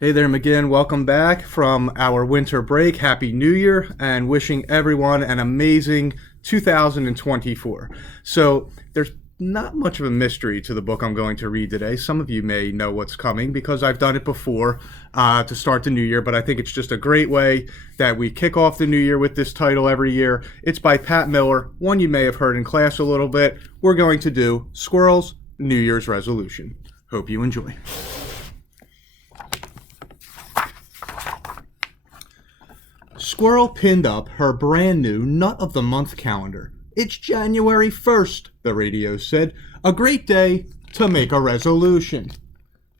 Hey there, McGinn. Welcome back from our winter break. Happy New Year and wishing everyone an amazing 2024. So, there's not much of a mystery to the book I'm going to read today. Some of you may know what's coming because I've done it before to start the new year, but I think it's just a great way that we kick off the new year with this title every year. It's by Pat Miller, one you may have heard in class a little bit. We're going to do Squirrel's New Year's Resolution. Hope you enjoy. Squirrel pinned up her brand new Nut of the Month calendar. It's January 1st, the radio said. A great day to make a resolution.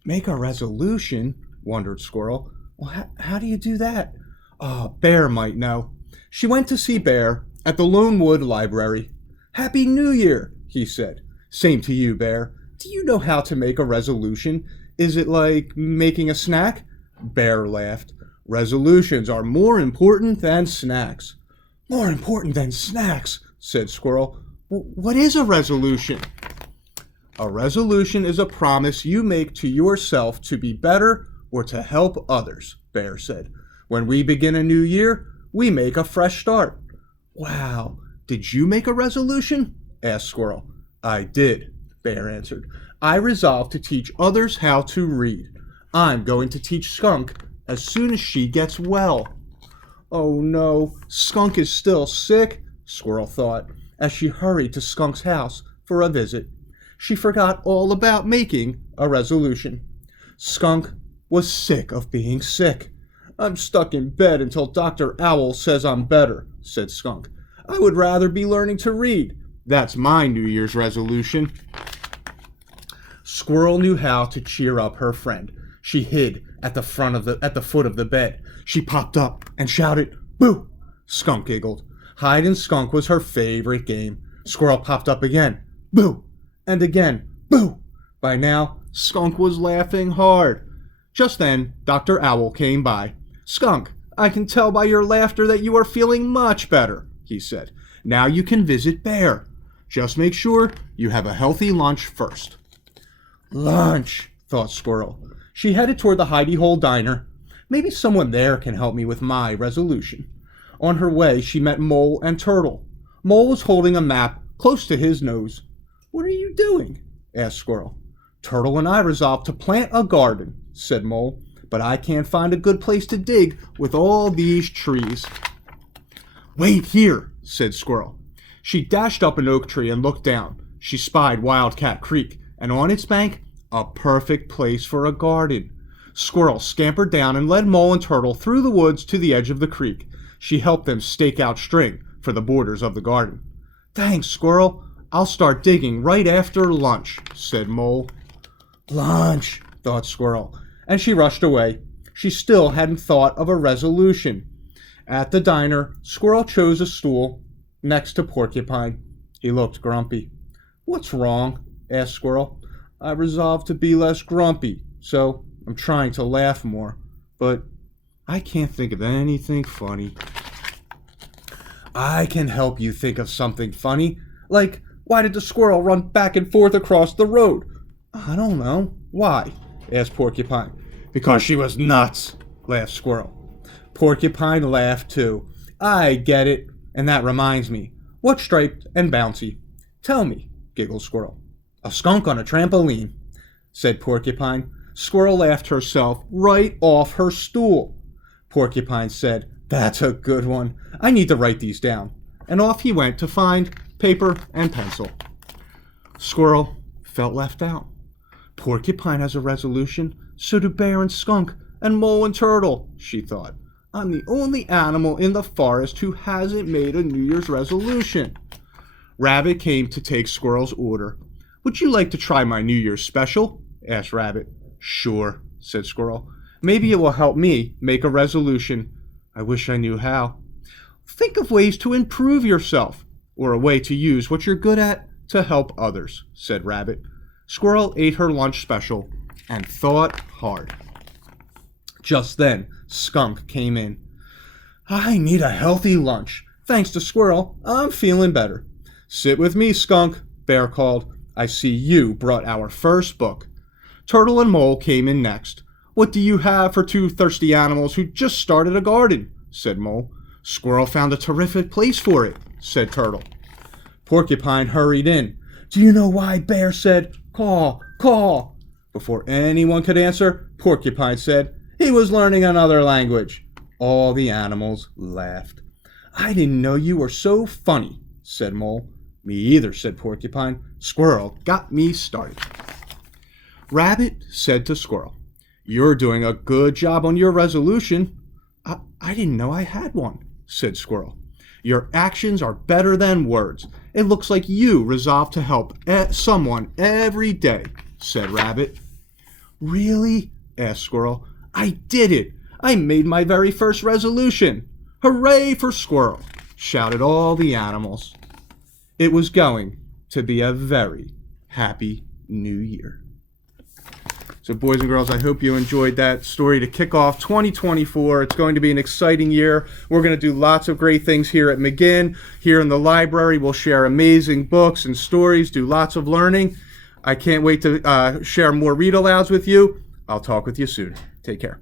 Make a resolution? Wondered Squirrel. Well, how do you do that? Bear might know. She went to see Bear at the Lone Wood Library. Happy New Year, he said. Same to you, Bear. Do you know how to make a resolution? Is it like making a snack? Bear laughed. Resolutions are more important than snacks. More important than snacks, said Squirrel. What is a resolution? A resolution is a promise you make to yourself to be better or to help others, Bear said. When we begin a new year, we make a fresh start. Wow, did you make a resolution? Asked Squirrel. I did, Bear answered. I resolved to teach others how to read. I'm going to teach Skunk as soon as she gets well. Oh no, Skunk is still sick, Squirrel thought, as she hurried to Skunk's house for a visit. She forgot all about making a resolution. Skunk was sick of being sick. I'm stuck in bed until Dr. Owl says I'm better, said Skunk. I would rather be learning to read. That's my New Year's resolution. Squirrel knew how to cheer up her friend. She hid at the foot of the bed. She popped up and shouted, "Boo!" Skunk giggled. Hide and Skunk was her favorite game. Squirrel popped up again. Boo! And again, boo! By now, Skunk was laughing hard. Just then, Dr. Owl came by. Skunk, I can tell by your laughter that you are feeling much better, he said. Now you can visit Bear. Just make sure you have a healthy lunch first. Lunch, thought Squirrel. She headed toward the hidey-hole diner. Maybe someone there can help me with my resolution. On her way, she met Mole and Turtle. Mole was holding a map close to his nose. What are you doing? Asked Squirrel. Turtle and I resolved to plant a garden, said Mole, but I can't find a good place to dig with all these trees. Wait here, said Squirrel. She dashed up an oak tree and looked down. She spied Wildcat Creek, and on its bank, a perfect place for a garden. Squirrel scampered down and led Mole and Turtle through the woods to the edge of the creek. She helped them stake out string for the borders of the garden. Thanks, Squirrel. I'll start digging right after lunch, said Mole. Lunch, thought Squirrel, and she rushed away. She still hadn't thought of a resolution. At the diner, Squirrel chose a stool next to Porcupine. He looked grumpy. What's wrong? Asked Squirrel. I resolved to be less grumpy, so I'm trying to laugh more, but I can't think of anything funny. I can help you think of something funny, like why did the squirrel run back and forth across the road? I don't know. Why? Asked Porcupine. Because she was nuts, laughed Squirrel. Porcupine laughed too. I get it, and that reminds me. What's striped and bouncy? Tell me, giggled Squirrel. A skunk on a trampoline, said Porcupine. Squirrel laughed herself right off her stool. Porcupine said, That's a good one. I need to write these down. And off he went to find paper and pencil. Squirrel felt left out. Porcupine has a resolution, so do Bear and Skunk and Mole and Turtle, she thought. I'm the only animal in the forest who hasn't made a New Year's resolution. Rabbit came to take Squirrel's order. Would you like to try my New Year's special? Asked Rabbit. Sure, said Squirrel. Maybe it will help me make a resolution. I wish I knew how. Think of ways to improve yourself, or a way to use what you're good at to help others, said Rabbit. Squirrel ate her lunch special and thought hard. Just then, Skunk came in. I need a healthy lunch. Thanks to Squirrel, I'm feeling better. Sit with me, Skunk, Bear called. I see you brought our first book. Turtle and Mole came in next. "What do you have for two thirsty animals who just started a garden?" said Mole. "Squirrel found a terrific place for it," said Turtle. Porcupine hurried in. "Do you know why Bear said, 'Caw, caw'?" Before anyone could answer, Porcupine said he was learning another language. All the animals laughed. "I didn't know you were so funny," said Mole. "Me either," said Porcupine. "Squirrel got me started." Rabbit said to Squirrel, "You're doing a good job on your resolution." I didn't know I had one," said Squirrel. "Your actions are better than words. It looks like you resolve to help someone every day," said Rabbit. "Really?" asked Squirrel. "I did it! I made my very first resolution! Hooray for Squirrel!" shouted all the animals. It was going to be a very happy new year. So boys and girls, I hope you enjoyed that story to kick off 2024. It's going to be an exciting year. We're going to do lots of great things here at McGinn. Here in the library, we'll share amazing books and stories, do lots of learning. I can't wait to share more read-alouds with you. I'll talk with you soon. Take care.